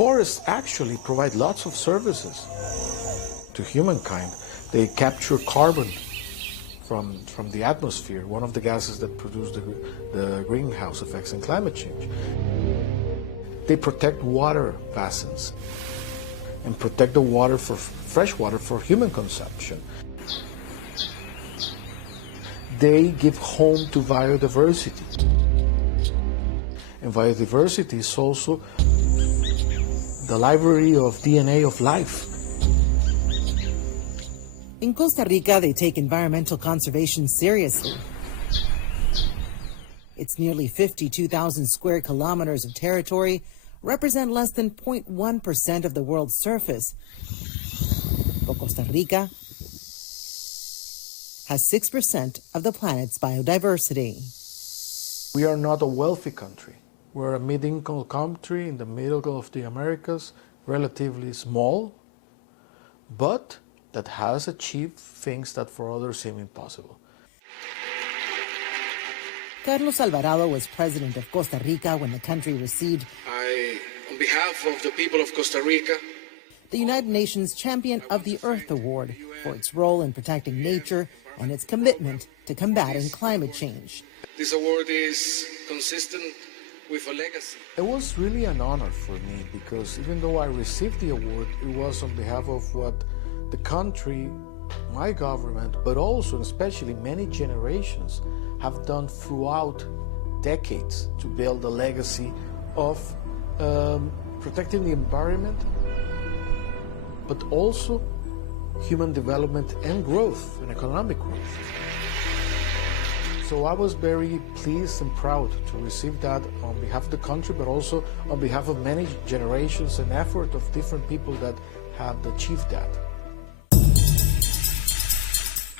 forests actually provide lots of services to humankind. They capture carbon from the atmosphere, one of the gases that produce the greenhouse effects and climate change. They protect water basins and protect the water for fresh water for human consumption. They give home to biodiversity. And biodiversity is also the library of DNA of life. In Costa Rica, they take environmental conservation seriously. Its nearly 52,000 square kilometers of territory represent less than 0.1% of the world's surface. But Costa Rica has 6% of the planet's biodiversity. We are not a wealthy country. We're a mid-income country in the middle of the Americas, relatively small, but that has achieved things that for others seem impossible. Carlos Alvarado was president of Costa Rica when the country received, on behalf of the people of Costa Rica, the United Nations Champion of the Earth Award for its role in protecting nature and its commitment to combating climate change. This award is consistent with a legacy. It was really an honor for me because even though I received the award, it was on behalf of what the country, my government, but also and especially many generations have done throughout decades to build a legacy of protecting the environment, but also human development and growth, and economic growth. So I was very pleased and proud to receive that on behalf of the country, but also on behalf of many generations and effort of different people that have achieved that.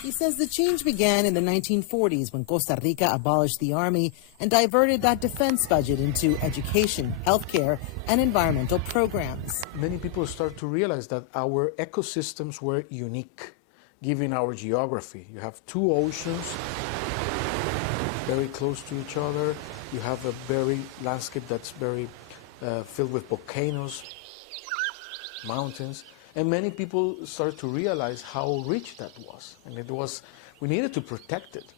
He says the change began in the 1940s when Costa Rica abolished the army and diverted that defense budget into education, healthcare, and environmental programs. Many people start to realize that our ecosystems were unique, given our geography. You have two oceans very close to each other. You have a very landscape that's very filled with volcanoes, mountains. And many people started to realize how rich that was. And we needed to protect it.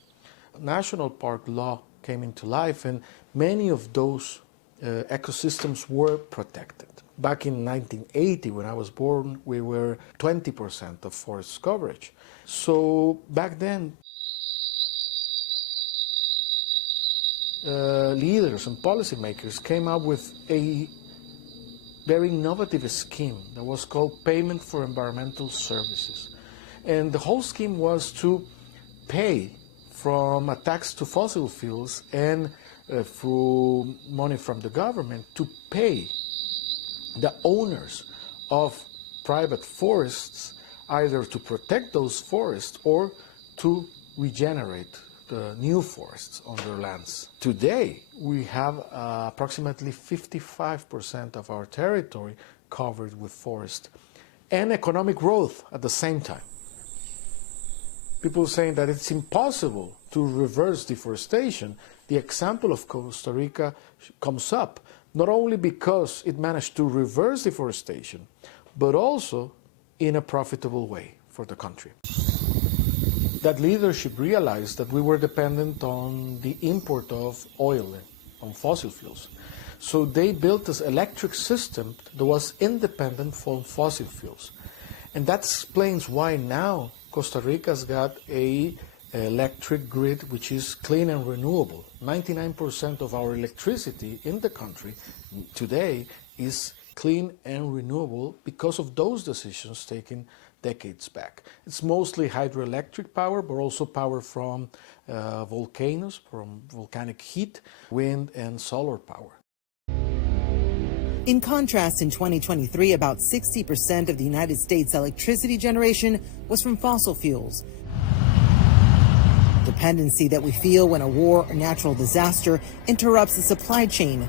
National park law came into life and many of those ecosystems were protected. Back in 1980, when I was born, we were 20% of forest coverage. So back then, leaders and policymakers came up with a very innovative scheme that was called Payment for Environmental Services. And the whole scheme was to pay from a tax to fossil fuels and through money from the government to pay the owners of private forests either to protect those forests or to regenerate the new forests on their lands. Today, we have approximately 55% of our territory covered with forest and economic growth at the same time. People saying that it's impossible to reverse deforestation. The example of Costa Rica comes up, not only because it managed to reverse deforestation, but also in a profitable way for the country. That leadership realized that we were dependent on the import of oil, on fossil fuels. So they built this electric system that was independent from fossil fuels. And that explains why now Costa Rica's got an electric grid which is clean and renewable. 99% of our electricity in the country today is clean and renewable because of those decisions taken decades back. It's mostly hydroelectric power, but also power from volcanoes, from volcanic heat, wind and solar power. In contrast, in 2023, about 60% of the United States' electricity generation was from fossil fuels. Dependency that we feel when a war or natural disaster interrupts the supply chain.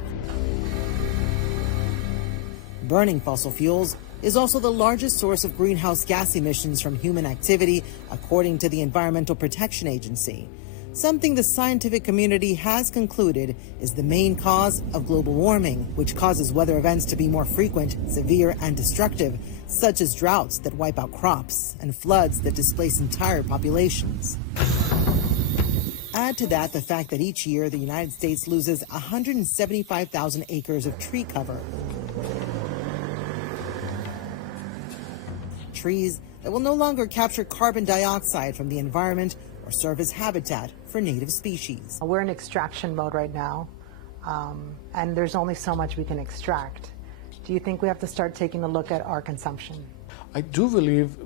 Burning fossil fuels is also the largest source of greenhouse gas emissions from human activity, according to the Environmental Protection Agency. something the scientific community has concluded is the main cause of global warming, which causes weather events to be more frequent, severe, and destructive, such as droughts that wipe out crops and floods that displace entire populations. Add to that the fact that each year the United States loses 175,000 acres of tree cover. Trees that will no longer capture carbon dioxide from the environment or serve as habitat for native species. We're in extraction mode right now, and there's only so much we can extract. Do you think we have to start taking a look at our consumption? I do believe,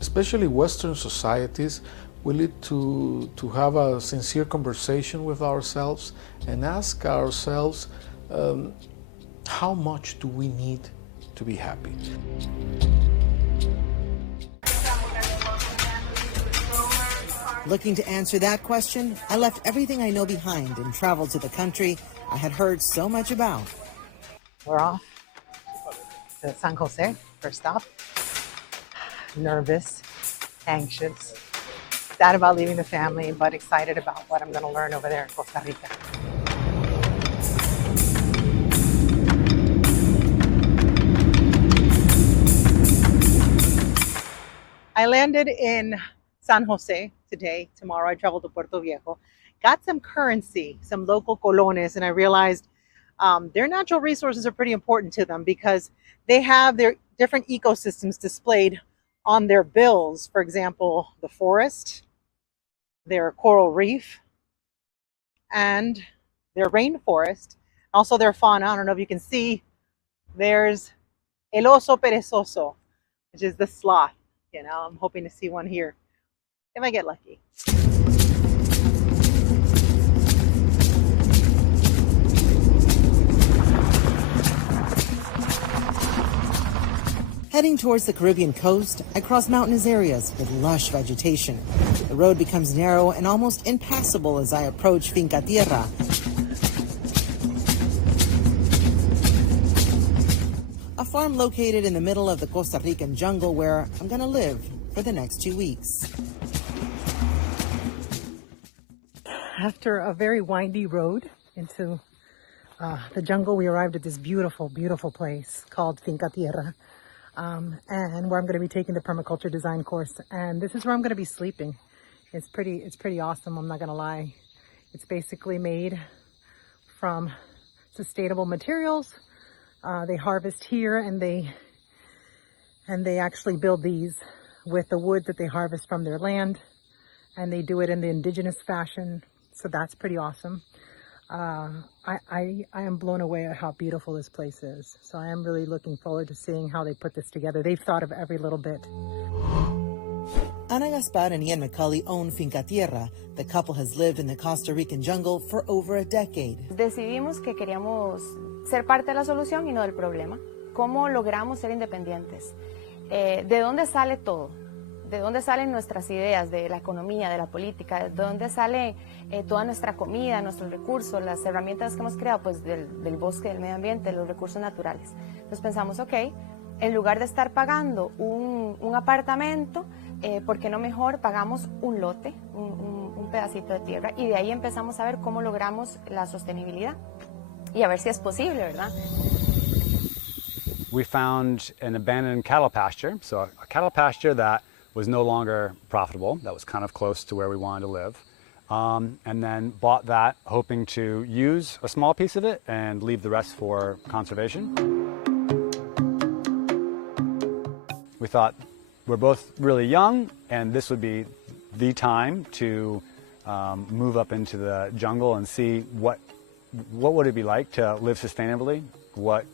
especially Western societies, we need to have a sincere conversation with ourselves and ask ourselves, how much do we need to be happy? Looking to answer that question, I left everything I know behind and traveled to the country I had heard so much about. We're off to San Jose, first stop. Nervous, anxious, sad about leaving the family, but excited about what I'm going to learn over there in Costa Rica. I landed in San Jose today. Tomorrow I travel to Puerto Viejo. Got some currency, some local colones, and I realized their natural resources are pretty important to them because they have their different ecosystems displayed on their bills. For example, the forest, their coral reef, and their rainforest. Also their fauna. I don't know if you can see, there's el oso perezoso, which is the sloth. You know, I'm hoping to see one here if I get lucky. Heading towards the Caribbean coast, I cross mountainous areas with lush vegetation. The road becomes narrow and almost impassable as I approach Finca Tierra. A farm located in the middle of the Costa Rican jungle where I'm going to live for the next 2 weeks. After a very windy road into the jungle, we arrived at this beautiful, beautiful place called Finca Tierra, and where I'm going to be taking the permaculture design course. And this is where I'm going to be sleeping. It's pretty awesome. I'm not going to lie. It's basically made from sustainable materials. They harvest here, and they actually build these with the wood that they harvest from their land, and they do it in the indigenous fashion. So that's pretty awesome. I am blown away at how beautiful this place is. So I am really looking forward to seeing how they put this together. They've thought of every little bit. Ana Gaspar and Ian McCulley own Finca Tierra. The couple has lived in the Costa Rican jungle for over a decade. Decidimos que queríamos ser parte de la solución y no del problema. ¿Cómo logramos ser independientes? ¿De dónde sale todo? ¿De dónde salen nuestras ideas de la economía, de la política? ¿De dónde sale toda nuestra comida, nuestros recursos, las herramientas que hemos creado? Pues del bosque, del medio ambiente, de los recursos naturales. Entonces pensamos, ok, en lugar de estar pagando un apartamento, ¿por qué no mejor pagamos un lote, un pedacito de tierra? Y de ahí empezamos a ver cómo logramos la sostenibilidad y a ver si es posible, ¿verdad? We found an abandoned cattle pasture, so a cattle pasture that was no longer profitable, that was kind of close to where we wanted to live, and then bought that hoping to use a small piece of it and leave the rest for conservation. We thought we're both really young, and this would be the time to move up into the jungle and see what would it be like to live sustainably, what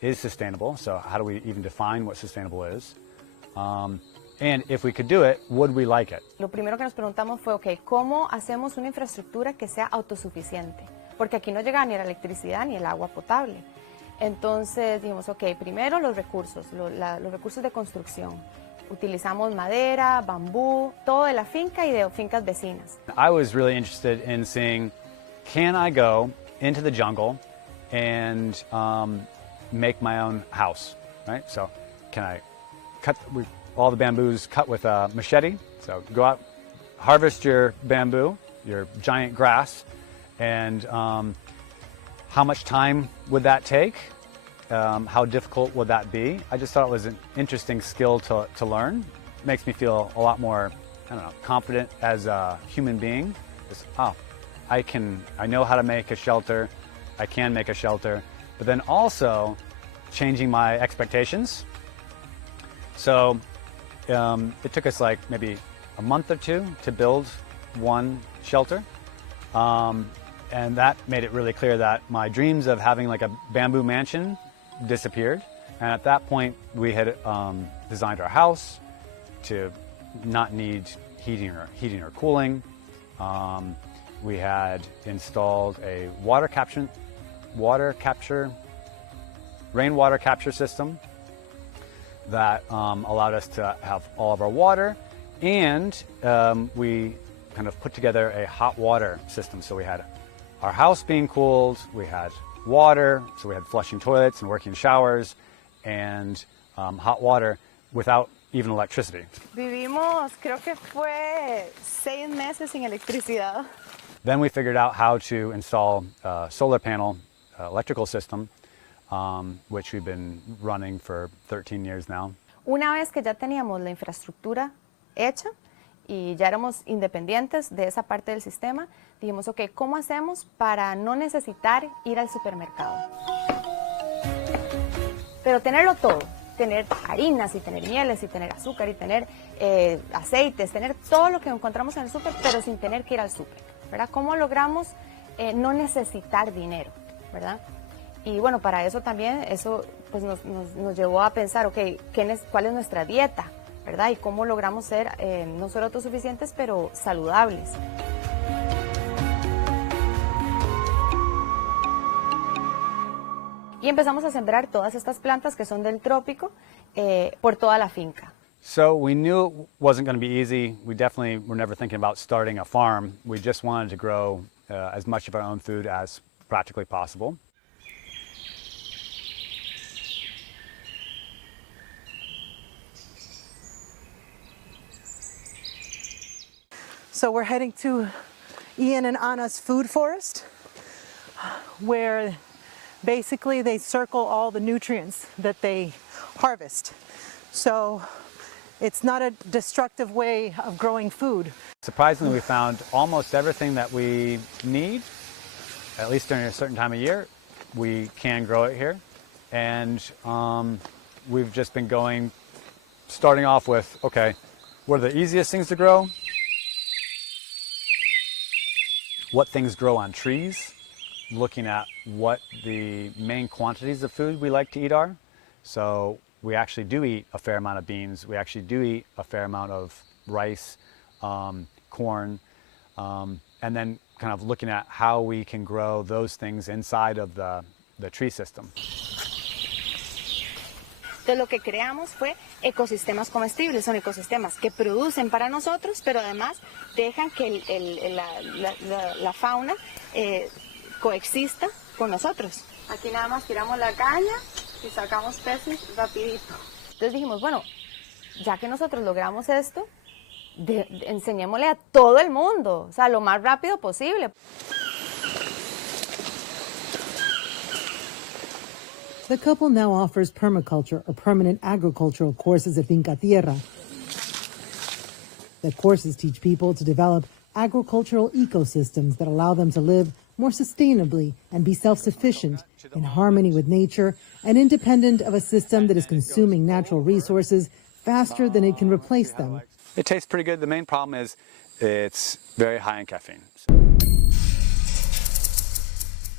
is sustainable, so how do we even define what sustainable is, and if we could do it, would we like it? Lo primero que nos preguntamos fue, ok, ¿cómo hacemos una infraestructura que sea autosuficiente? Porque aquí no llega ni la electricidad ni el agua potable. Entonces dijimos, ok, primero los recursos de construcción. Utilizamos madera, bambú, todo de la finca y de fincas vecinas. I was really interested in seeing, can I go into the jungle and make my own house, right? So can I cut all the bamboos cut with a machete? So go out, harvest your bamboo, your giant grass, and how much time would that take? How difficult would that be? I just thought it was an interesting skill to learn. It makes me feel a lot more, I don't know, confident as a human being. Just, I know how to make a shelter, I can make a shelter, but then also changing my expectations. So it took us like maybe a month or two to build one shelter. And that made it really clear that my dreams of having like a bamboo mansion disappeared. And at that point, we had designed our house to not need heating or cooling. We had installed a rainwater capture system that allowed us to have all of our water, and we kind of put together a hot water system. So we had our house being cooled, we had water, so we had flushing toilets and working showers, and hot water without even electricity. Vivimos, creo que fue 6 meses sin electricidad. Then we figured out how to install a solar panel electrical system, which we've been running for 13 years now. Una vez que ya teníamos la infraestructura hecha y ya éramos independientes de esa parte del sistema, dijimos, ok, ¿cómo hacemos para no necesitar ir al supermercado? Pero tenerlo todo, tener harinas y tener mieles y tener azúcar y tener aceites, tener todo lo que encontramos en el súper, pero sin tener que ir al súper, ¿verdad? ¿Cómo logramos no necesitar dinero, ¿verdad? Y bueno, para eso también, eso pues nos llevó a pensar, ok, ¿cuál es nuestra dieta? ¿Verdad? Y cómo logramos ser no solo autosuficientes, pero saludables. Y empezamos a sembrar todas estas plantas que son del trópico por toda la finca. So we knew it wasn't going to be easy. We definitely were never thinking about starting a farm. We just wanted to grow as much of our own food as practically possible. So we're heading to Ian and Anna's food forest, where basically they circle all the nutrients that they harvest. So it's not a destructive way of growing food. Surprisingly, we found almost everything that we need, at least during a certain time of year. We can grow it here. And we've just been starting off with, okay, what are the easiest things to grow? What things grow on trees, looking at what the main quantities of food we like to eat are. So we actually do eat a fair amount of beans. We actually do eat a fair amount of rice, corn, and then kind of looking at how we can grow those things inside of the tree system. Entonces lo que creamos fue ecosistemas comestibles, son ecosistemas que producen para nosotros, pero además dejan que la fauna coexista con nosotros. Aquí nada más tiramos la caña y sacamos peces rapidito. Entonces dijimos, bueno, ya que nosotros logramos esto, enseñémosle a todo el mundo, o sea, lo más rápido posible. The couple now offers permaculture or permanent agricultural courses at Finca Tierra. The courses teach people to develop agricultural ecosystems that allow them to live more sustainably and be self-sufficient, in harmony with nature, and independent of a system that is consuming natural resources faster than it can replace them. It tastes pretty good. The main problem is it's very high in caffeine.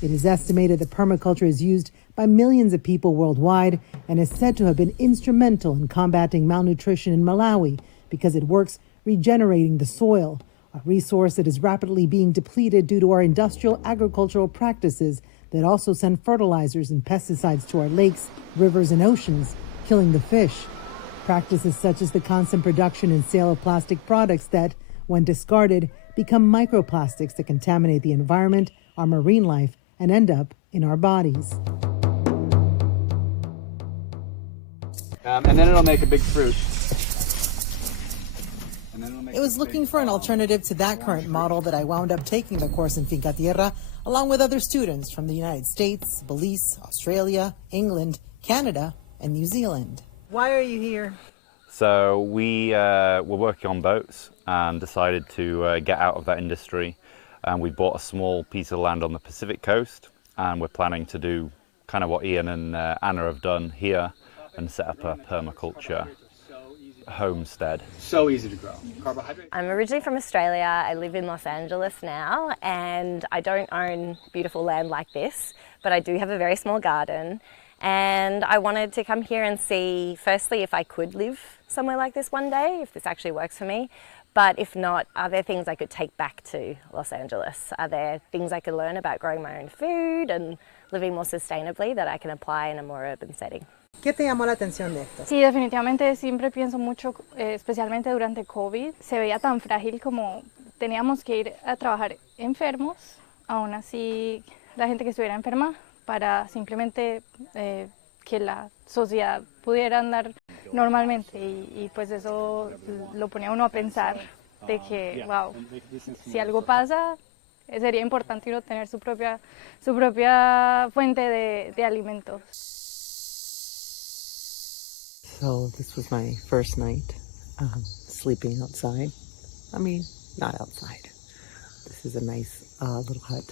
It is estimated that permaculture is used by millions of people worldwide and is said to have been instrumental in combating malnutrition in Malawi because it works regenerating the soil, a resource that is rapidly being depleted due to our industrial agricultural practices that also send fertilizers and pesticides to our lakes, rivers, and oceans, killing the fish. Practices such as the constant production and sale of plastic products that, when discarded, become microplastics that contaminate the environment, our marine life, and end up in our bodies. And then it'll make a big fruit. It was looking for an alternative to that current model that I wound up taking the course in Finca Tierra, along with other students from the United States, Belize, Australia, England, Canada, and New Zealand. Why are you here? So we were working on boats and decided to get out of that industry, and we bought a small piece of land on the Pacific coast, and we're planning to do kind of what Ian and Anna have done here and set up a permaculture homestead. So easy to grow. Carbohydrate. I'm originally from Australia. I live in Los Angeles now, and I don't own beautiful land like this, but I do have a very small garden. And I wanted to come here and see, firstly, if I could live somewhere like this one day, if this actually works for me. But if not, are there things I could take back to Los Angeles? Are there things I could learn about growing my own food and living more sustainably that I can apply in a more urban setting? ¿Qué te llamó la atención de esto? Sí, definitivamente siempre pienso mucho, especialmente durante COVID, se veía tan frágil como teníamos que ir a trabajar enfermos, aún así la gente que estuviera enferma, para simplemente que la sociedad pudiera andar normalmente y pues eso lo ponía uno a pensar de que, wow, si algo pasa, sería importante uno tener su propia fuente de alimentos. So this was my first night sleeping outside. I mean, not outside. This is a nice little hut.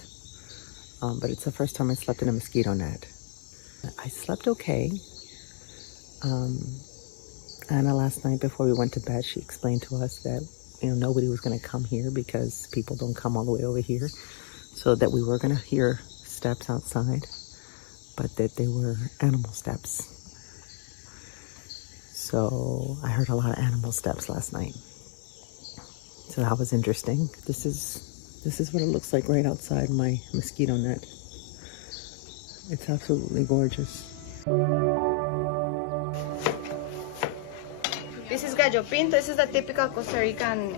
But it's the first time I slept in a mosquito net. I slept okay. Anna last night before we went to bed, she explained to us that nobody was going to come here because people don't come all the way over here. So that we were going to hear steps outside, but that they were animal steps. So I heard a lot of animal steps last night. So that was interesting. This is what it looks like right outside my mosquito net. It's absolutely gorgeous. This is gallo pinto. This is the typical Costa Rican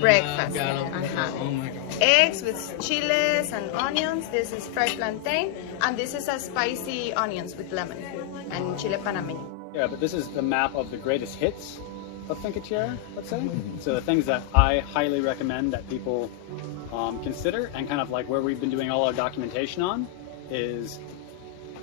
breakfast. Oh my God. Eggs with chiles and onions. This is fried plantain. And this is a spicy onions with lemon and chile panameño. Yeah, but this is the map of the greatest hits of Finca Tierra, let's say. So the things that I highly recommend that people consider, and kind of like where we've been doing all our documentation on, is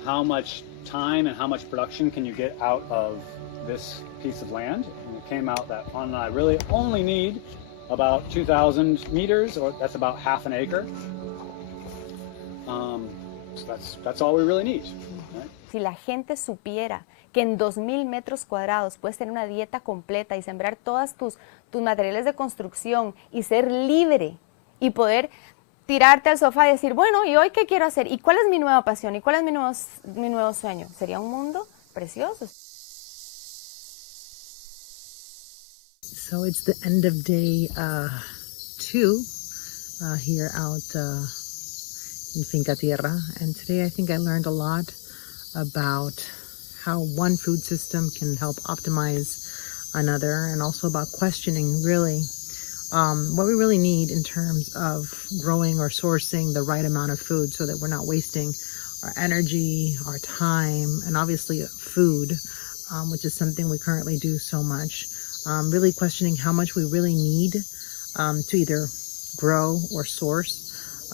how much time and how much production can you get out of this piece of land. And it came out that Anna and I really only need about 2,000 meters, or that's about half an acre. So that's all we really need. Right? Si la gente supiera que en 2,000 metros cuadrados puedes tener una dieta completa y sembrar todas tus materiales de construcción y ser libre y poder tirarte al sofá y decir, bueno, ¿y hoy qué quiero hacer? ¿Y cuál es mi nueva pasión? ¿Y cuál es mi nuevo sueño? Sería un mundo precioso. So it's the end of day 2 here out in Finca Tierra. And today I think I learned a lot about how one food system can help optimize another, and also about questioning really what we really need in terms of growing or sourcing the right amount of food so that we're not wasting our energy, our time, and obviously food, which is something we currently do so much. Really questioning how much we really need to either grow or source,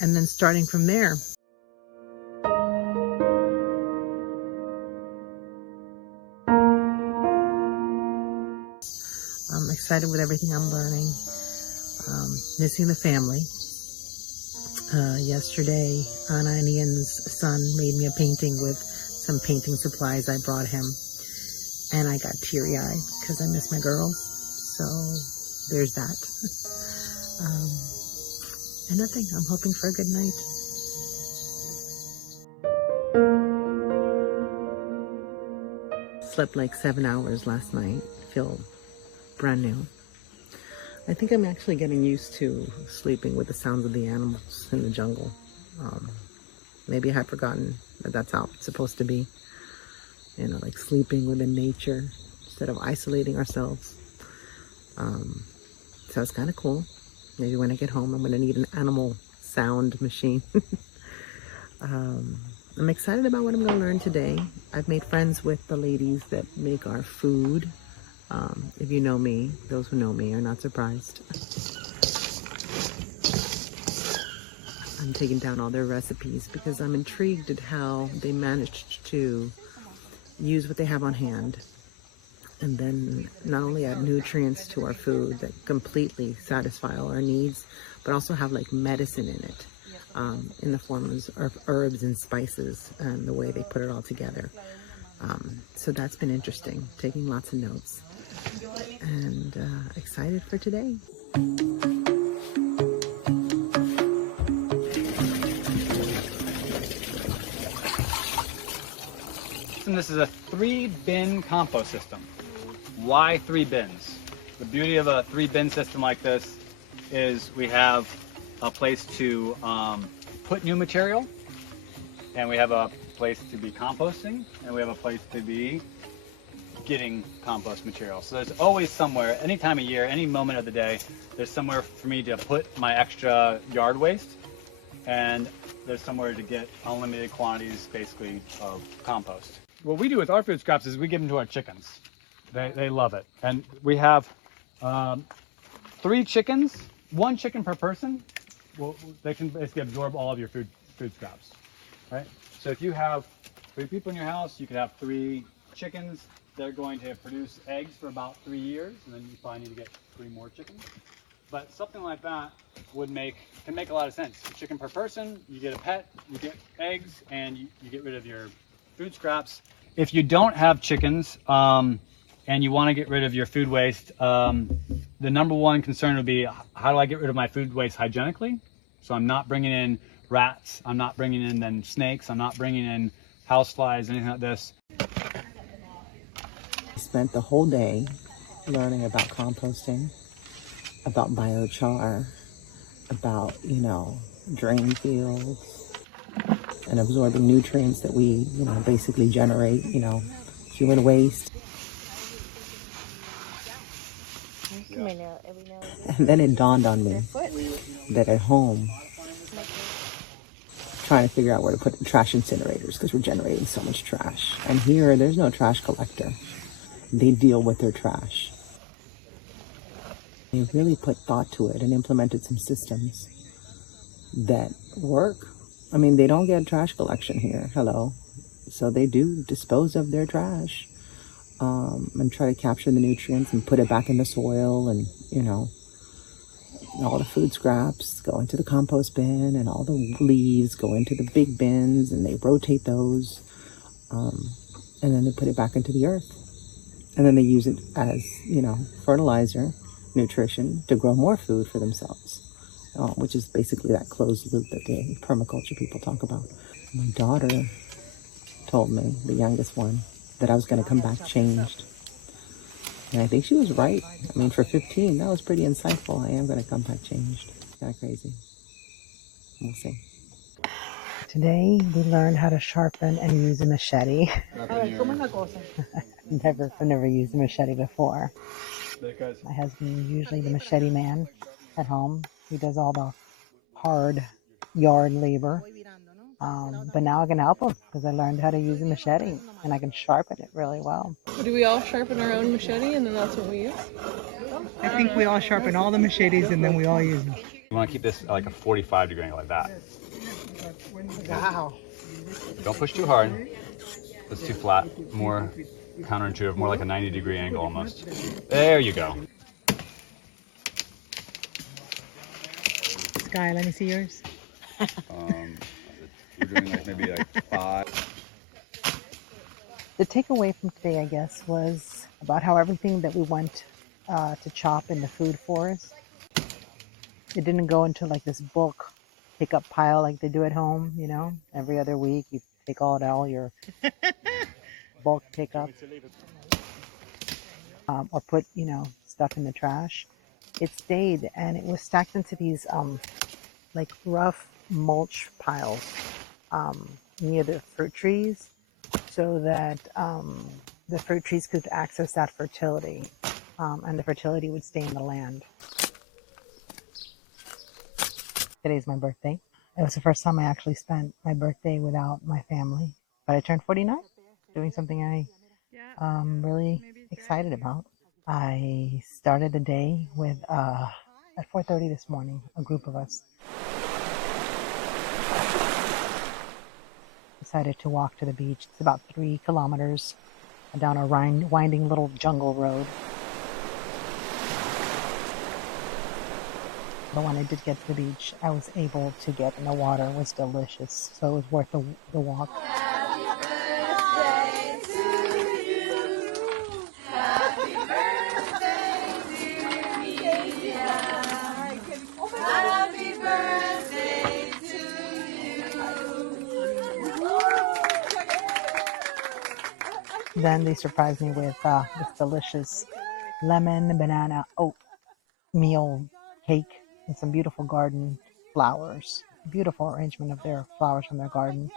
and then starting from there. I'm excited with everything I'm learning. Missing the family. Yesterday, Anna and Ian's son made me a painting with some painting supplies I brought him. And I got teary-eyed because I miss my girls. So there's that. And nothing. I'm hoping for a good night. Slept like 7 hours last night. Feel brand new. I think I'm actually getting used to sleeping with the sounds of the animals in the jungle. Maybe I had forgotten that that's how it's supposed to be. Like sleeping within nature instead of isolating ourselves. So it's kind of cool. Maybe when I get home, I'm going to need an animal sound machine. I'm excited about what I'm going to learn today. I've made friends with the ladies that make our food. If you know me, those who know me are not surprised. I'm taking down all their recipes because I'm intrigued at how they managed to use what they have on hand and then not only add nutrients to our food that completely satisfy all our needs, but also have like medicine in it, in the forms of herbs and spices and the way they put it all together. So that's been interesting, taking lots of notes and excited for today. And this is a 3-bin compost system. Why 3 bins? The beauty of a 3-bin system like this is we have a place to put new material, and we have a place to be composting, and we have a place to be getting compost material. So there's always somewhere, any time of year, any moment of the day, there's somewhere for me to put my extra yard waste, and there's somewhere to get unlimited quantities, basically, of compost. What we do with our food scraps is we give them to our chickens. They love it. And we have 3 chickens, 1 chicken per person. Well, they can basically absorb all of your food scraps, right? So if you have 3 people in your house, you could have 3 chickens. They're going to produce eggs for about 3 years, and then you probably need to get 3 more chickens. But something like that can make a lot of sense. A chicken per person, you get a pet, you get eggs, and you get rid of your food scraps. If you don't have chickens and you want to get rid of your food waste, the number one concern would be, how do I get rid of my food waste hygienically? So I'm not bringing in rats, I'm not bringing in then snakes, I'm not bringing in houseflies, anything like this. I spent the whole day learning about composting, about biochar, about, drain fields, and absorbing nutrients that we, basically generate, human waste. And then it dawned on me that at home, trying to figure out where to put the trash incinerators because we're generating so much trash. And here, there's no trash collector. They deal with their trash. They really put thought to it and implemented some systems that work. I mean, they don't get trash collection here, hello. So they do dispose of their trash and try to capture the nutrients and put it back in the soil, and, all the food scraps go into the compost bin and all the leaves go into the big bins, and they rotate those, and then they put it back into the earth. And then they use it as, fertilizer, nutrition, to grow more food for themselves, which is basically that closed loop that the permaculture people talk about. My daughter told me, the youngest one, that I was going to come back changed. And I think she was right. I mean, for 15, that was pretty insightful. I am going to come back changed. Kind of crazy. We'll see. Today, we learned how to sharpen and use a machete. Never used a machete before. My husband is usually the machete man at home. He does all the hard yard labor. But now I can help him because I learned how to use a machete and I can sharpen it really well. Do we all sharpen our own machete and then that's what we use? I think we all sharpen all the machetes and then we all use them. You want to keep this at like a 45-degree angle like that. Wow. Don't push too hard. It's too flat. More counterintuitive, more like a 90-degree angle almost. There you go. Sky, let me see yours. We're doing maybe 5. The takeaway from today, I guess, was about how everything that we went to chop in the food forest, it didn't go into like this bulk pickup pile like they do at home, every other week you take all your bulk pickup or put, stuff in the trash. It stayed and it was stacked into these like rough mulch piles near the fruit trees so that the fruit trees could access that fertility and the fertility would stay in the land. Today's my birthday. It was the first time I actually spent my birthday without my family, but I turned 49, doing something I'm really excited about. I started the day with, at 4:30 this morning, a group of us decided to walk to the beach. It's about 3 kilometers down a winding little jungle road. But when I did get to the beach, I was able to get in the water. It was delicious, so it was worth the walk. Happy birthday to you. Happy birthday, dear Myriam. Happy birthday to you. Then they surprised me with this delicious lemon, banana, oatmeal cake and some beautiful garden flowers. Beautiful arrangement of their flowers from their garden.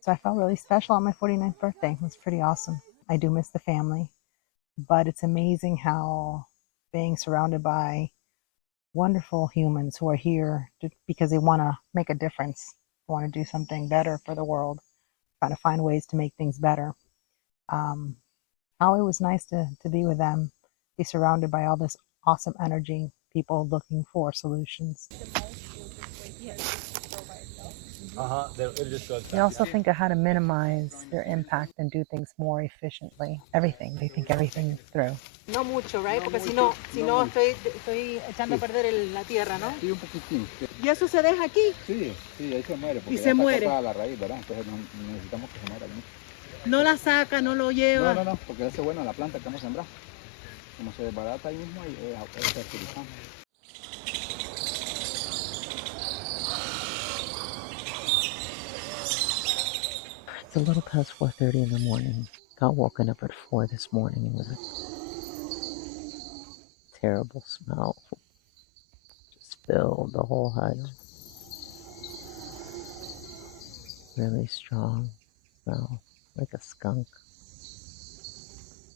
So I felt really special on my 49th birthday. It was pretty awesome. I do miss the family, but it's amazing how being surrounded by wonderful humans who are here because they want to make a difference, want to do something better for the world, trying to find ways to make things better. How it was nice to be with them, be surrounded by all this awesome energy, people looking for solutions. They also think of how to minimize their impact and do things more efficiently. Everything, they think everything through. No mucho, right? Porque si no estoy echando a perder la tierra, ¿no? Sí, un poquitín. ¿Y eso se deja aquí? Sí, ahí se muere. Porque y se muere. Está la raíz, ¿verdad? Entonces necesitamos que se muera. No la saca, no lo lleva. No, porque hace bueno la planta que vamos a sembrar. Como se desbarata ahí mismo, es fertilizante. It's a little past 4:30 in the morning. Got woken up at 4 this morning with a terrible smell. Just filled the whole hut. Really strong smell, like a skunk.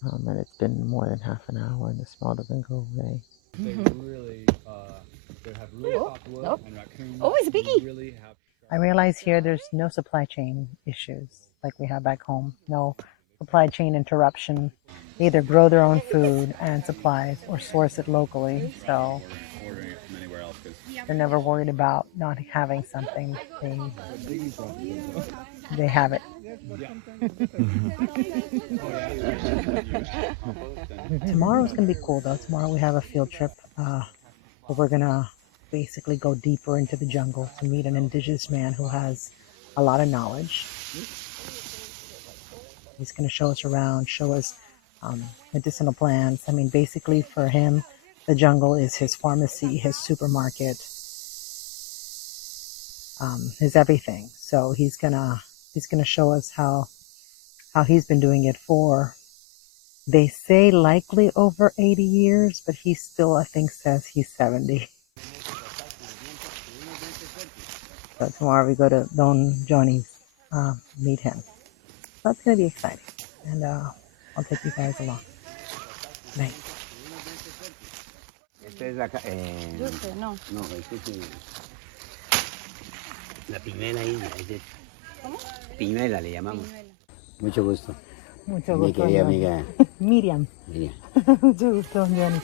And it's been more than half an hour and the smell doesn't go away. They really, they have really soft wood and raccoons. Oh, it's a piggy. Really have I realize here there's no supply chain issues like we have back home. No supply chain interruption. They either grow their own food and supplies or source it locally. So Ordering it from anywhere else because they're never worried about not having something. They have it. Tomorrow's going to be cool though. Tomorrow we have a field trip where we're going to basically go deeper into the jungle to meet an indigenous man who has a lot of knowledge. He's going to show us around, show us medicinal plants. I mean, basically for him, the jungle is his pharmacy, his supermarket, his everything. So he's gonna show us how he's been doing it for, they say likely over 80 years, but he still, I think, says he's 70. So tomorrow we go to Don Johnny's, meet him. So that's going to be exciting. And I'll take you guys along. Bye. Esta es la... Dulce, no. No, esta es la piñuela india. ¿Cómo? Piñuela le llamamos. Mucho gusto. Mucho Mi gusto. querida amiga Myriam. Myriam. Mucho gusto, Don Johnny.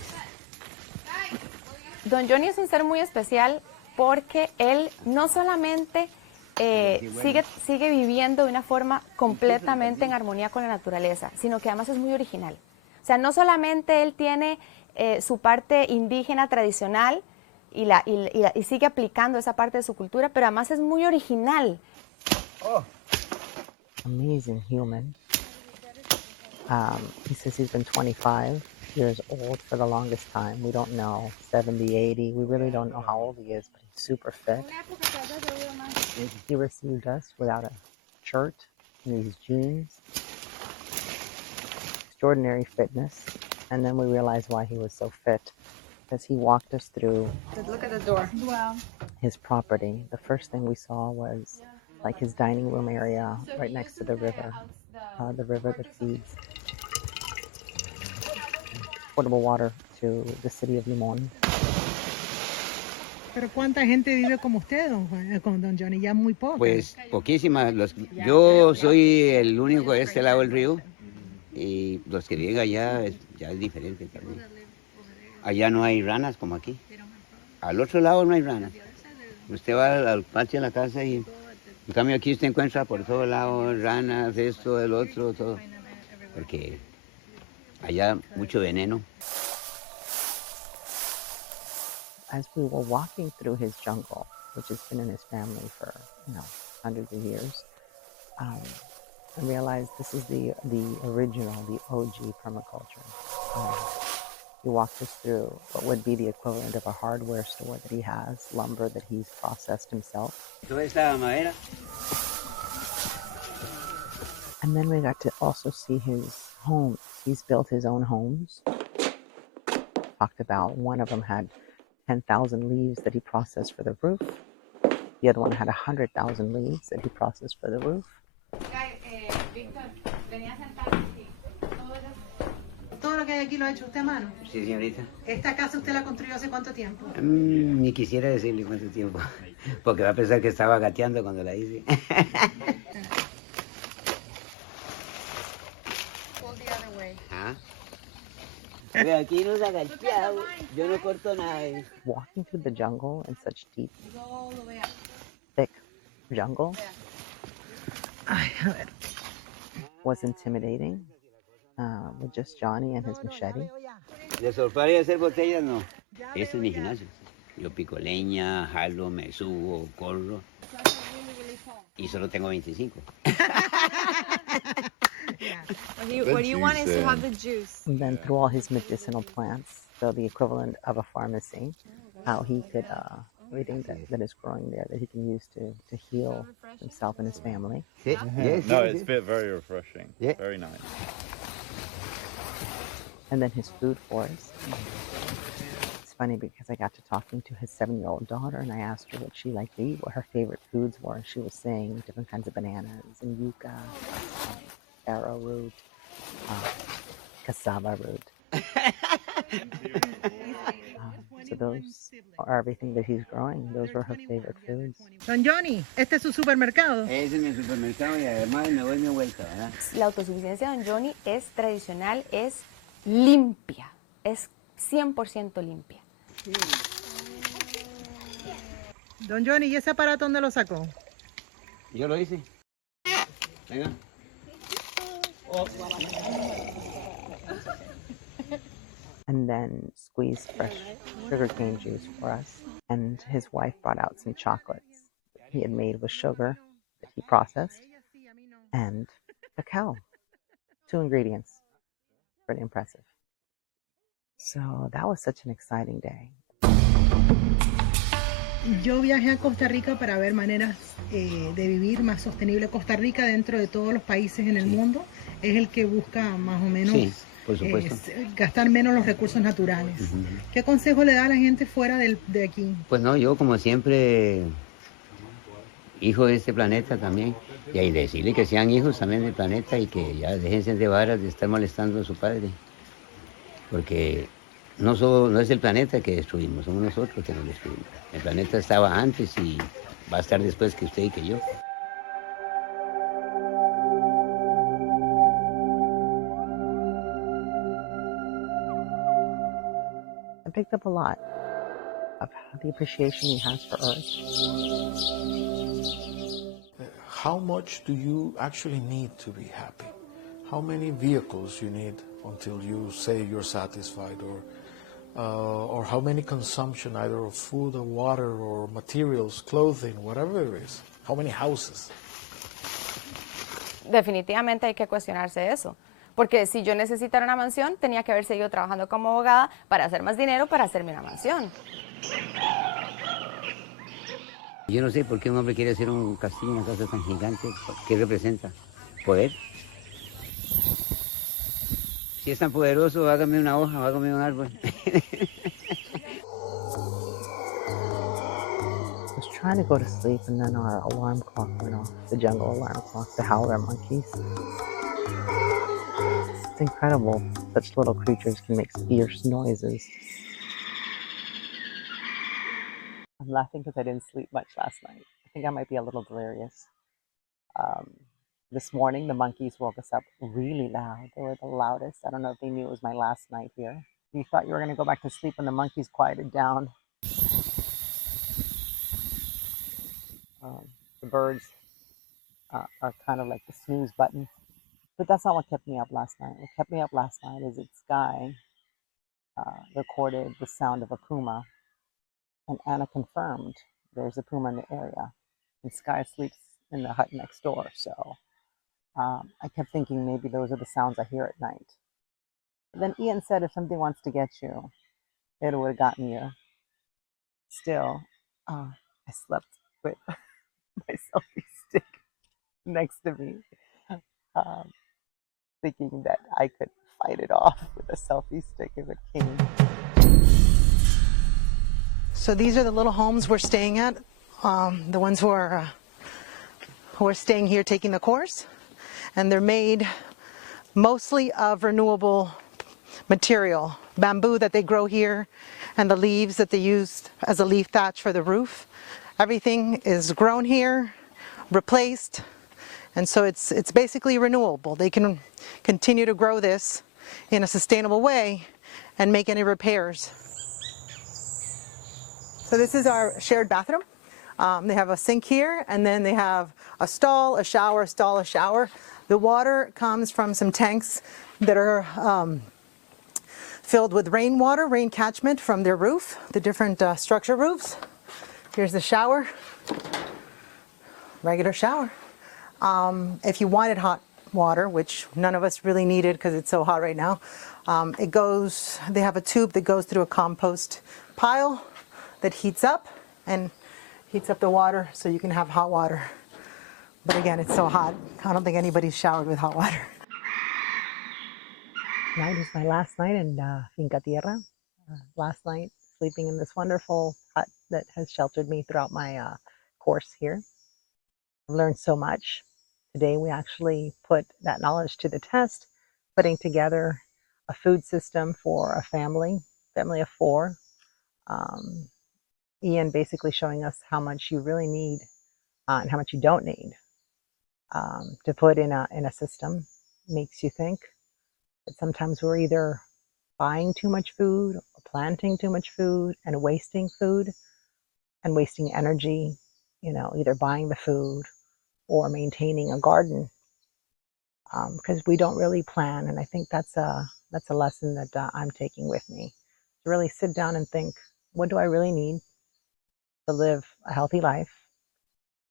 Don Johnny es un ser muy especial porque él no solamente sigue viviendo de una forma completamente en armonía con la naturaleza, sino que además es muy original. O sea, no solamente él tiene su parte indígena tradicional y sigue aplicando esa parte de su cultura, pero además es muy original. Oh. Amazing human. He says he's been 25 years old for the longest time. We don't know, 70, 80. We really don't know how old he is, but he's super fit. He received us without a shirt, in these jeans. Extraordinary fitness. And then we realized why he was so fit. Because he walked us through Look at the door. Wow. his property. The first thing we saw was like his dining room area right next to the river that feeds potable water to the city of Limón. Pero ¿cuánta gente vive como usted, con Don Johnny? Ya muy poco. Pues poquísimas. Yo soy el único de este lado del río Y los que viven allá ya es diferente también. Allá no hay ranas como aquí. Al otro lado no hay ranas. Usted va al patio de la casa y en cambio aquí usted encuentra por todos lados ranas, esto, el otro, todo. Porque allá mucho veneno. As we were walking through his jungle, which has been in his family for, hundreds of years, I realized this is the original, the OG permaculture. He walked us through what would be the equivalent of a hardware store that he has, lumber that he's processed himself. Toda esta madera. And then we got to also see his homes. He's built his own homes. Talked about one of them had 10,000 leaves that he processed for the roof. The other one had 100,000 leaves that he processed for the roof. ¿Todo lo que hay aquí lo ha hecho usted a mano? Sí, señorita. ¿Esta casa usted la construyó hace cuánto tiempo? Ni quisiera decirle cuánto tiempo, porque va a pensar que estaba gateando cuando la hice. ¿Ah? Ve, aquí no se ha gateado, yo no corto nada. Walking through the jungle in such deep, thick jungle was intimidating with just Johnny and his machete. De solfar y hacer botellas, no. Este es mi gimnasio. Yo pico leña, jalo, me subo, corro. Y solo tengo 25. What you want is to have the juice. And then through all his medicinal plants, so the equivalent of a pharmacy, how he could, everything that is growing there that he can use to heal himself and his family. Yes, No, it's very refreshing. Yeah. Very nice. And then his food forest. It's funny because I got to talking to his 7-year-old daughter and I asked her what she liked to eat, what her favorite foods were. And she was saying different kinds of bananas and yuca, arrowroot, cassava root. So those are everything that he's growing. Those were her favorite foods. Don Johnny, este es su supermercado. Ese es mi supermercado y además me doy mi vuelta, ¿verdad? La autosuficiencia de Don Johnny es tradicional, es limpia, es 100% limpia. Don Johnny, ¿y ese aparato dónde lo sacó? Yo lo hice. Venga. And then squeezed fresh sugarcane juice for us. And his wife brought out some chocolates that he had made with sugar that he processed and cacao. 2 ingredients. Pretty impressive. So that was such an exciting day. Yo viajé a Costa Rica para ver maneras de vivir más sostenible. Costa Rica, dentro de todos los países en el mundo, es el que busca más o menos por supuesto. Gastar menos los recursos naturales. ¿Qué consejo le da a la gente fuera de aquí? Pues no, yo como siempre, hijo de este planeta también, y ahí decirle que sean hijos también del planeta y que ya déjense de varas de estar molestando a su padre. Porque no es el planeta que destruimos, somos nosotros que nos destruimos. El planeta estaba antes y va a estar después que usted y que yo. I picked up a lot of the appreciation he has for Earth. How much do you actually need to be happy? How many vehicles you need until you say you're satisfied, or how many consumption either of food or water or materials, clothing, whatever it is? How many houses? Definitivamente hay que cuestionarse eso. Porque si yo necesitara una mansión, tenía que haber seguido trabajando como abogada para hacer más dinero para hacerme una mansión. Yo no sé por qué un hombre quiere hacer un castillo, una casa tan gigante. ¿Qué representa? ¿Poder? Si es tan poderoso, hágame una hoja, hágame un árbol. I was trying to go to sleep and then our alarm clock went off, the jungle alarm clock, the howler monkeys. It's incredible. Such little creatures can make fierce noises. I'm laughing because I didn't sleep much last night. I think I might be a little delirious. This morning, the monkeys woke us up really loud. They were the loudest. I don't know if they knew it was my last night here. You thought you were going to go back to sleep when the monkeys quieted down. The birds are kind of like the snooze button. But that's not what kept me up last night. What kept me up last night is that Sky recorded the sound of a puma. And Anna confirmed there's a puma in the area. And Sky sleeps in the hut next door. So I kept thinking maybe those are the sounds I hear at night. But then Ian said if something wants to get you, it would have gotten you. Still, I slept with my selfie stick next to me, thinking that I could fight it off with a selfie stick if it came. So these are the little homes we're staying at, the ones who are staying here taking the course, and they're made mostly of renewable material, bamboo that they grow here, and the leaves that they use as a leaf thatch for the roof. Everything is grown here, replaced, and so it's basically renewable. They can continue to grow this in a sustainable way and make any repairs. So this is our shared bathroom. They have a sink here, and then they have a stall, a shower, stall, a shower. The water comes from some tanks that are filled with rainwater, rain catchment from their roof, the different structure roofs. Here's the shower, regular shower. If you wanted hot water, which none of us really needed because it's so hot right now, they have a tube that goes through a compost pile that heats up the water so you can have hot water. But again, it's so hot. I don't think anybody's showered with hot water. Tonight is my last night in Finca Tierra. Last night sleeping in this wonderful hut that has sheltered me throughout my course here. I've learned so much. Today we actually put that knowledge to the test, putting together a food system for a family of 4. Ian basically showing us how much you really need and how much you don't need to put in a system. Makes you think that sometimes we're either buying too much food or planting too much food and wasting energy, either buying the food or maintaining a garden, because we don't really plan. And I think that's a lesson that I'm taking with me, to really sit down and think, what do I really need to live a healthy life?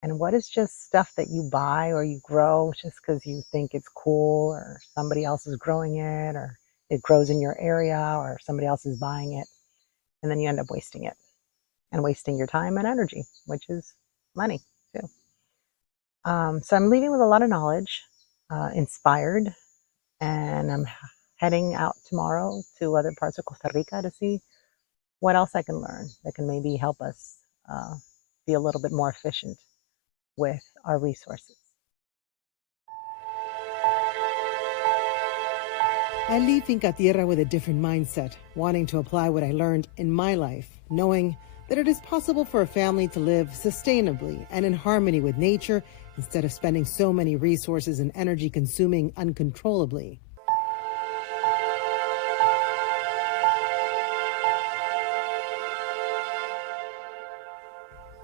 And what is just stuff that you buy or you grow just because you think it's cool, or somebody else is growing it, or it grows in your area, or somebody else is buying it, and then you end up wasting it and wasting your time and energy, which is money too. So I'm leaving with a lot of knowledge, inspired, and I'm heading out tomorrow to other parts of Costa Rica to see what else I can learn that can maybe help us be a little bit more efficient with our resources. I leave Finca Tierra with a different mindset, wanting to apply what I learned in my life, knowing that it is possible for a family to live sustainably and in harmony with nature instead of spending so many resources and energy consuming uncontrollably.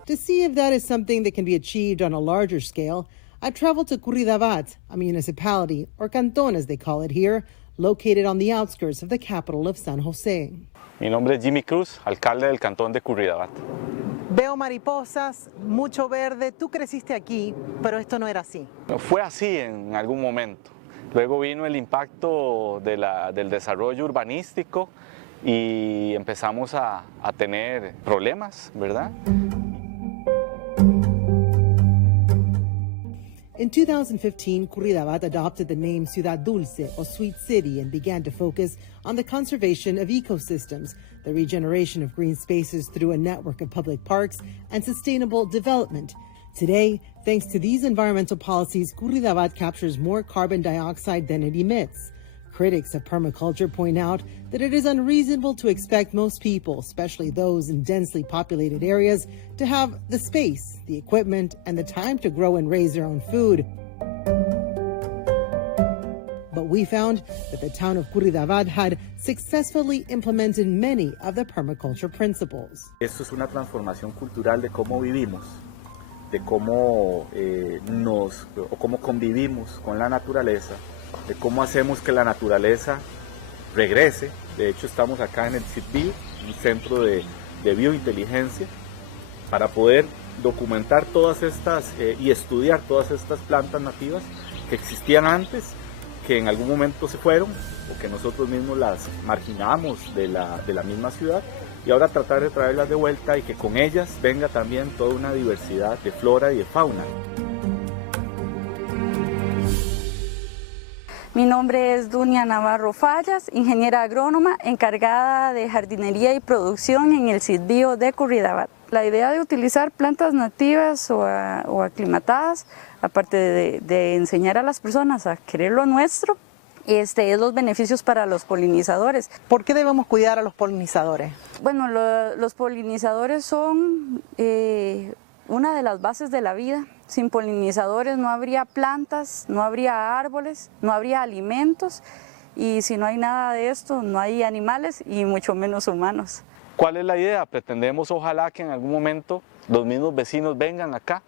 To see if that is something that can be achieved on a larger scale, I traveled to Curridabat, a municipality, or canton as they call it here, located on the outskirts of the capital of San Jose. Mi nombre es Jimmy Cruz, alcalde del cantón de Curridabat. Veo mariposas, mucho verde. Tú creciste aquí, pero esto no era así. Fue así en algún momento. Luego vino el impacto del desarrollo urbanístico y empezamos a tener problemas, ¿verdad? In 2015, Curridabat adopted the name Ciudad Dulce, or Sweet City, and began to focus on the conservation of ecosystems, the regeneration of green spaces through a network of public parks, and sustainable development. Today, thanks to these environmental policies, Curridabat captures more carbon dioxide than it emits. Critics of permaculture point out that it is unreasonable to expect most people, especially those in densely populated areas, to have the space, the equipment, and the time to grow and raise their own food. we found that the town of Curridabat had successfully implemented many of the permaculture principles. Esto es una transformación cultural de cómo vivimos, de cómo cómo convivimos con la naturaleza, de cómo hacemos que la naturaleza regrese. De hecho, estamos acá en el CITBio, un centro de biointeligencia, para poder documentar todas estas y estudiar todas estas plantas nativas que existían antes, que en algún momento se fueron o que nosotros mismos las marginamos de la misma ciudad, y ahora tratar de traerlas de vuelta y que con ellas venga también toda una diversidad de flora y de fauna. Mi nombre es Dunia Navarro Fallas, ingeniera agrónoma encargada de jardinería y producción en el CITBio de Curridabat. La idea de utilizar plantas nativas o aclimatadas, aparte de enseñar a las personas a querer lo nuestro, es los beneficios para los polinizadores. ¿Por qué debemos cuidar a los polinizadores? Bueno, los polinizadores son una de las bases de la vida. Sin polinizadores no habría plantas, no habría árboles, no habría alimentos, y si no hay nada de esto, no hay animales y mucho menos humanos. ¿Cuál es la idea? Pretendemos ojalá que en algún momento los mismos vecinos vengan acá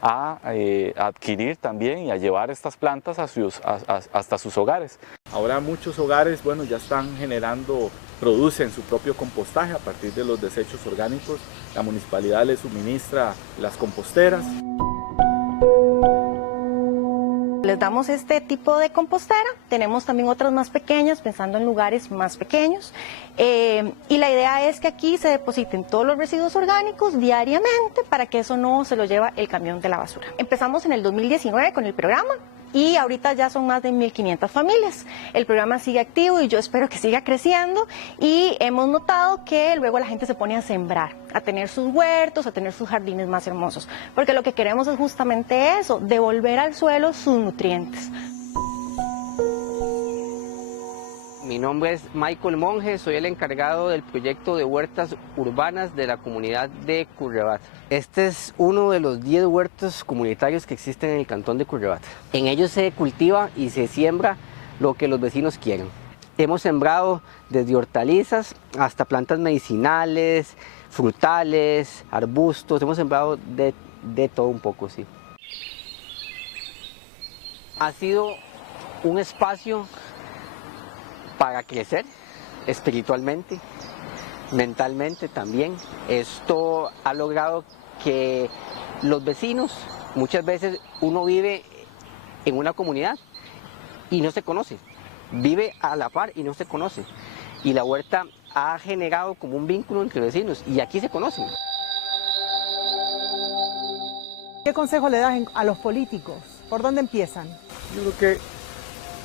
a adquirir también y a llevar estas plantas hasta sus hogares. Ahora muchos hogares, bueno, ya están producen su propio compostaje a partir de los desechos orgánicos. La municipalidad les suministra las composteras. Les damos este tipo de compostera, tenemos también otras más pequeñas, pensando en lugares más pequeños, y la idea es que aquí se depositen todos los residuos orgánicos diariamente para que eso no se lo lleva el camión de la basura. Empezamos en el 2019 con el programa y ahorita ya son más de 1.500 familias. El programa sigue activo y yo espero que siga creciendo, y hemos notado que luego la gente se pone a sembrar, a tener sus huertos, a tener sus jardines más hermosos, porque lo que queremos es justamente eso, devolver al suelo sus nutrientes. Mi nombre es Michael Monge, soy el encargado del proyecto de huertas urbanas de la comunidad de Curridabat. Este es uno de los 10 huertos comunitarios que existen en el cantón de Curridabat. En ellos se cultiva y se siembra lo que los vecinos quieren. Hemos sembrado desde hortalizas hasta plantas medicinales, frutales, arbustos, hemos sembrado de todo un poco, sí. Ha sido un espacio para crecer espiritualmente, mentalmente también. Esto ha logrado que los vecinos, muchas veces uno vive en una comunidad y no se conoce, vive a la par y no se conoce, y la huerta ha generado como un vínculo entre vecinos y aquí se conocen. ¿Qué consejo le das a los políticos? ¿Por dónde empiezan? Yo creo que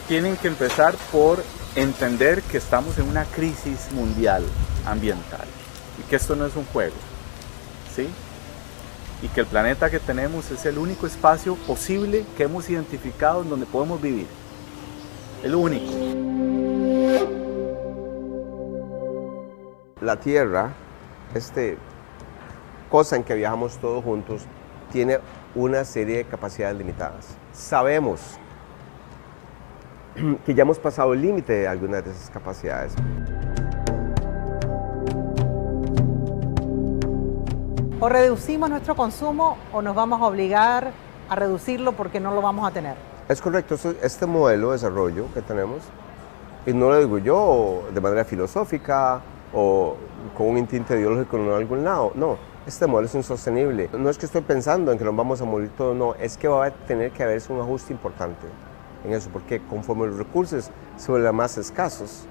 tienen que empezar por entender que estamos en una crisis mundial ambiental y que esto no es un juego, ¿sí? Y que el planeta que tenemos es el único espacio posible que hemos identificado en donde podemos vivir. El único. La Tierra, cosa en que viajamos todos juntos, tiene una serie de capacidades limitadas. Sabemos que ya hemos pasado el límite de algunas de esas capacidades. O reducimos nuestro consumo o nos vamos a obligar a reducirlo porque no lo vamos a tener. Es correcto, este modelo de desarrollo que tenemos, y no lo digo yo de manera filosófica o con un tinte ideológico en algún lado, no, este modelo es insostenible. No es que estoy pensando en que nos vamos a morir todos, no, es que va a tener que haberse un ajuste importante en eso, porque conforme los recursos se vuelvan más escasos,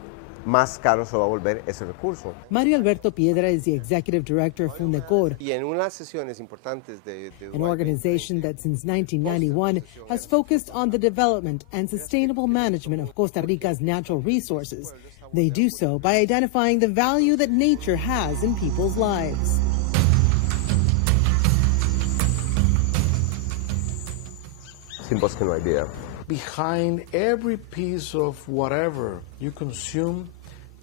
más caro se va a volver ese recurso. Mario Alberto Piedra is the executive director of Fundacor, Y en unas sesiones importantes de an organization that since 1991 has focused on the development and sustainable management of Costa Rica's natural resources. They do so by identifying the value that nature has in people's lives. Sin bosque no hay vida. Behind every piece of whatever you consume,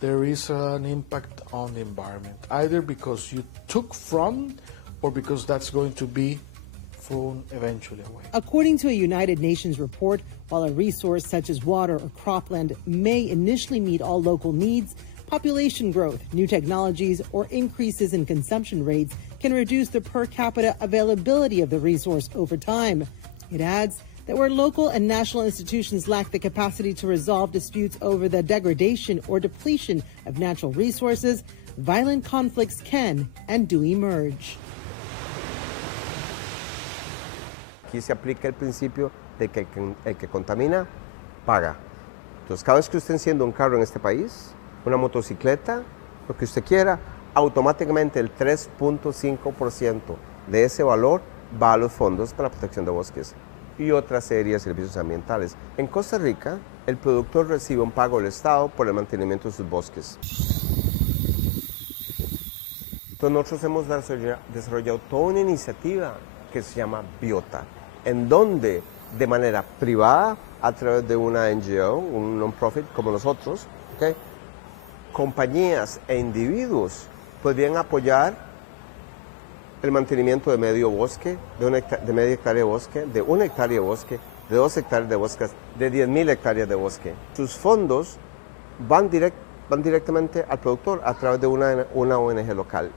there is an impact on the environment, either because you took from or because that's going to be thrown eventually away. According to a United Nations report, while a resource such as water or cropland may initially meet all local needs, population growth, new technologies, or increases in consumption rates can reduce the per capita availability of the resource over time. It adds that where local and national institutions lack the capacity to resolve disputes over the degradation or depletion of natural resources, violent conflicts can and do emerge. Aquí se aplica el principio de que el que contamina, paga. Entonces, cada vez que usted enciende un carro en este país, una motocicleta, lo que usted quiera, automáticamente el 3.5% de ese valor va a los fondos para la protección de bosques y otra serie de servicios ambientales. En Costa Rica, el productor recibe un pago del Estado por el mantenimiento de sus bosques. Entonces nosotros hemos desarrollado toda una iniciativa que se llama Biota, en donde de manera privada, a través de una NGO, un non-profit como nosotros, ¿okay?, compañías e individuos podrían apoyar el mantenimiento de medio bosque, de media hectárea de bosque, de 1 hectárea de bosque, de 2 hectáreas de bosque, de 10.000 hectáreas de bosque. Sus fondos van directamente al productor a través de una ONG local.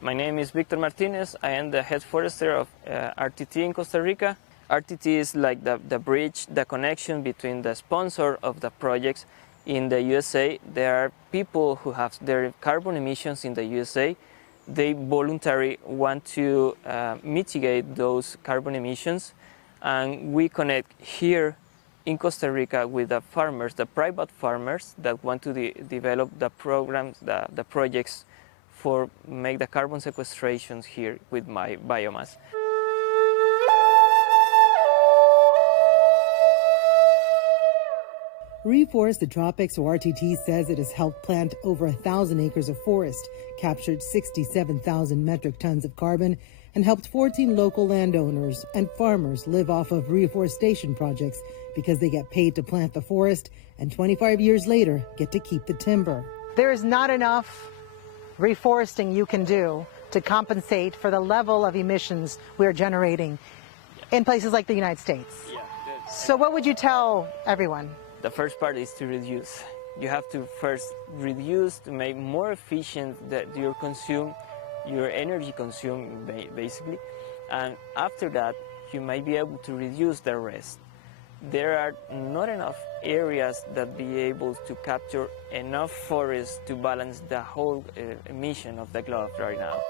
My name is Victor Martinez. I am the head forester of RTT in Costa Rica. RTT is like the bridge, the connection between the sponsor of the projects. In the USA, there are people who have their carbon emissions in the USA. They voluntarily want to mitigate those carbon emissions, and we connect here in Costa Rica with the farmers, the private farmers that want to develop the programs, the projects for make the carbon sequestrations here with my biomass. Reforest the Tropics, or RTT, says it has helped plant over 1,000 acres of forest, captured 67,000 metric tons of carbon, and helped 14 local landowners and farmers live off of reforestation projects because they get paid to plant the forest and 25 years later get to keep the timber. There is not enough reforesting you can do to compensate for the level of emissions we're generating in places like the United States. So what would you tell everyone? The first part is to reduce. You have to first reduce to make more efficient that your energy consume, basically. And after that, you might be able to reduce the rest. There are not enough areas that be able to capture enough forest to balance the whole emission of the globe right now.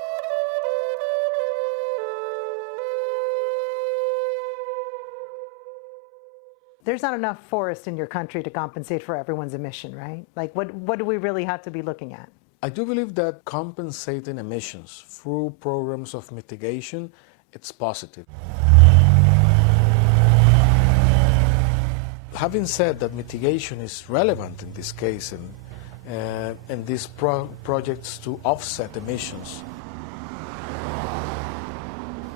There's not enough forest in your country to compensate for everyone's emission, right? Like, what do we really have to be looking at? I do believe that compensating emissions through programs of mitigation, it's positive. Having said that mitigation is relevant in this case, and these projects to offset emissions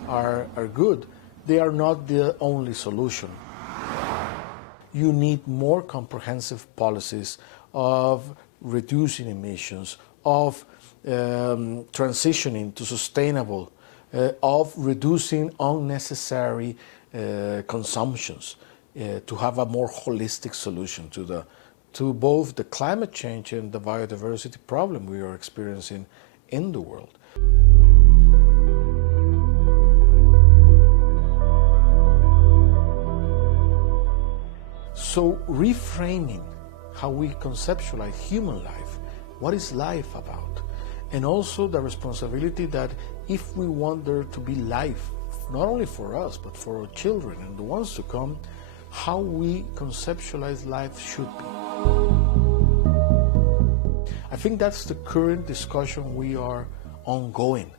are good, they are not the only solution. You need more comprehensive policies of reducing emissions, of transitioning to sustainable, of reducing unnecessary consumptions, to have a more holistic solution to both the climate change and the biodiversity problem we are experiencing in the world. So reframing how we conceptualize human life, what is life about? And also the responsibility that if we want there to be life, not only for us, but for our children and the ones to come, how we conceptualize life should be. I think that's the current discussion we are ongoing.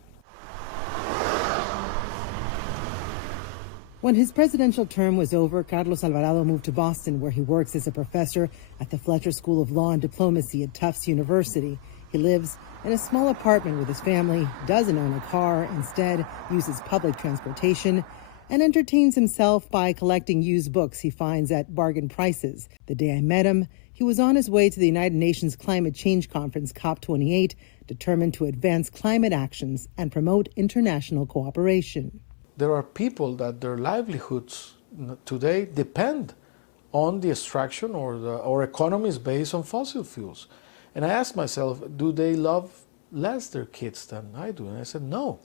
When his presidential term was over, Carlos Alvarado moved to Boston, where he works as a professor at the Fletcher School of Law and Diplomacy at Tufts University. He lives in a small apartment with his family, doesn't own a car, instead uses public transportation, and entertains himself by collecting used books he finds at bargain prices. The day I met him, He was on his way to the United Nations Climate Change Conference, COP28, determined to advance climate actions and promote international cooperation. There are people that their livelihoods today depend on the extraction or economies based on fossil fuels. And I asked myself, do they love less their kids than I do? And I said, no.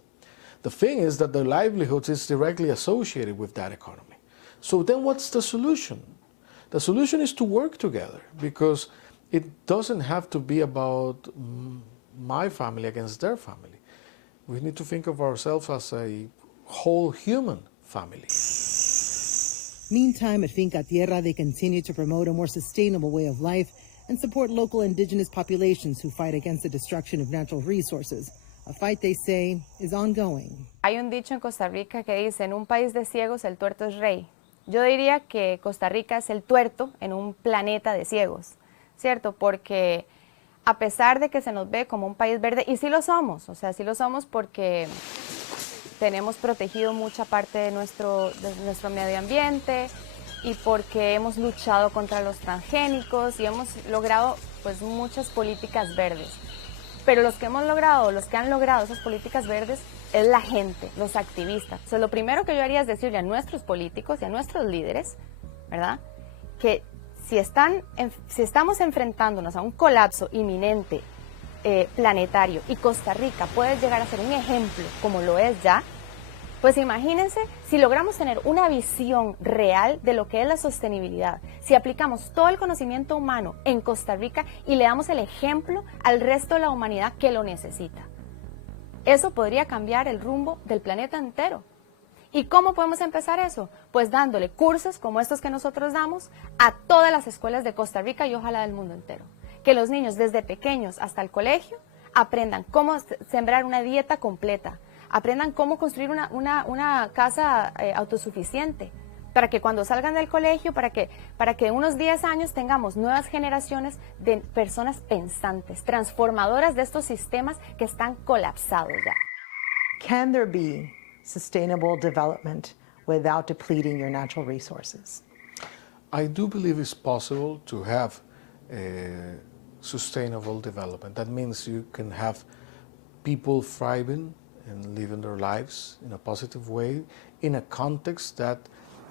The thing is that their livelihoods is directly associated with that economy. So then what's the solution? The solution is to work together, because it doesn't have to be about my family against their family. We need to think of ourselves as a whole human family. Meantime, at Finca Tierra, they continue to promote a more sustainable way of life and support local indigenous populations who fight against the destruction of natural resources, a fight they say is ongoing. Hay un dicho en Costa Rica que dice, en un país de ciegos el tuerto es rey. Yo diría que Costa Rica es el tuerto en un planeta de ciegos, ¿cierto? Porque a pesar de que se nos ve como un país verde, y sí lo somos, o sea, sí lo somos porque tenemos protegido mucha parte de nuestro medio ambiente y porque hemos luchado contra los transgénicos y hemos logrado pues muchas políticas verdes. Pero los que han logrado esas políticas verdes es la gente, los activistas. O sea, lo primero que yo haría es decirle a nuestros políticos y a nuestros líderes, ¿verdad?, que si estamos enfrentándonos a un colapso inminente planetario y Costa Rica puede llegar a ser un ejemplo como lo es ya, pues imagínense si logramos tener una visión real de lo que es la sostenibilidad, si aplicamos todo el conocimiento humano en Costa Rica y le damos el ejemplo al resto de la humanidad que lo necesita. Eso podría cambiar el rumbo del planeta entero. ¿Y cómo podemos empezar eso? Pues dándole cursos como estos que nosotros damos a todas las escuelas de Costa Rica y ojalá del mundo entero. Que los niños desde pequeños hasta el colegio aprendan cómo sembrar una dieta completa, aprendan cómo construir una casa autosuficiente, para que cuando salgan del colegio, para que en unos 10 años tengamos nuevas generaciones de personas pensantes, transformadoras de estos sistemas que están colapsados ya. Can there be sustainable development without depleting your natural resources? I do believe it's possible to have sustainable development. That means you can have people thriving and living their lives in a positive way in a context that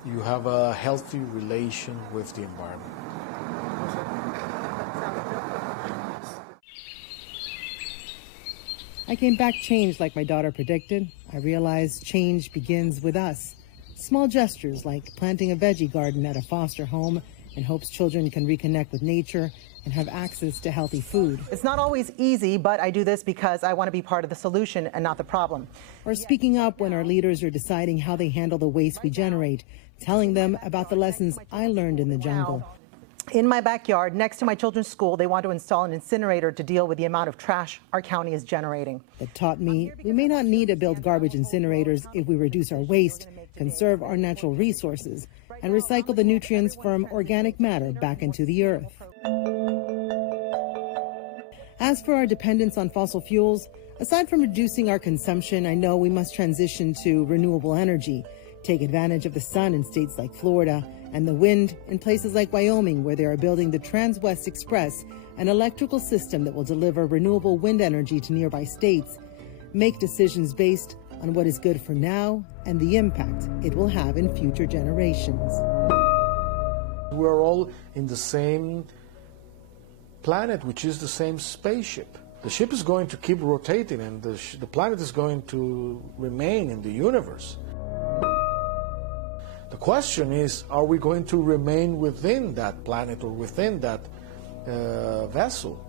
you have a healthy relation with the environment. I came back changed like my daughter predicted. I realized change begins with us. Small gestures like planting a veggie garden at a foster home in hopes children can reconnect with nature and have access to healthy food. It's not always easy, but I do this because I want to be part of the solution and not the problem. Or speaking up when our leaders are deciding how they handle the waste we generate, telling them about the lessons I learned in the jungle. In my backyard, next to my children's school, they want to install an incinerator to deal with the amount of trash our county is generating. That taught me we may not need to build garbage incinerators if we reduce our waste, conserve our natural resources, and recycle the nutrients from organic matter back into the earth. As for our dependence on fossil fuels, aside from reducing our consumption, I know we must transition to renewable energy, take advantage of the sun in states like Florida and the wind in places like Wyoming, where they are building the Trans-West Express, an electrical system that will deliver renewable wind energy to nearby states, make decisions based on what is good for now and the impact it will have in future generations. We're all in the same planet, which is the same spaceship. The ship is going to keep rotating and the planet is going to remain in the universe. The question is, are we going to remain within that planet or within that vessel?